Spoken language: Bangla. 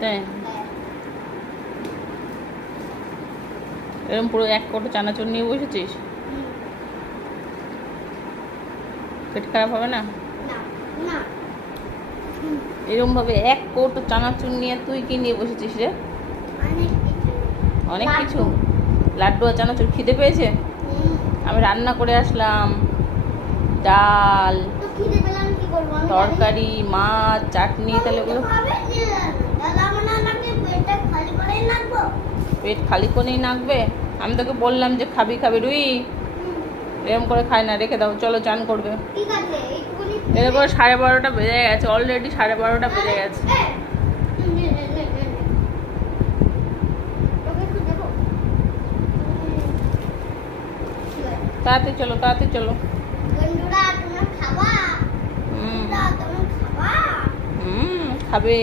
তাই এরকম পুরো এক কোটো চানাচুর নিয়ে বসেছিস? পেট খারাপ হবে না? এরকম ভাবে এক কোটো চানাচুর নিয়ে তুই কি নিয়ে বসেছিস রে? অনেক কিছু। লাড্ডু আর চানাচুর খিদে পেয়েছে? আমি রান্না করে আসলাম, ডাল, তরকারি, মাছ, চাটনি। তাহলে ওগুলো পেট খালি করেই নাকবে? আমি তোকে বললাম যে খাবি খাবি রুই, এরকম করে খাই না, রেখে দাও। চলো চান করবে। এরকম 12:30 বেজে গেছে, অলরেডি 12:30 বেজে গেছে। তাড়াতাড়ি চলো, তাড়াতাড়ি চলো। খাবে।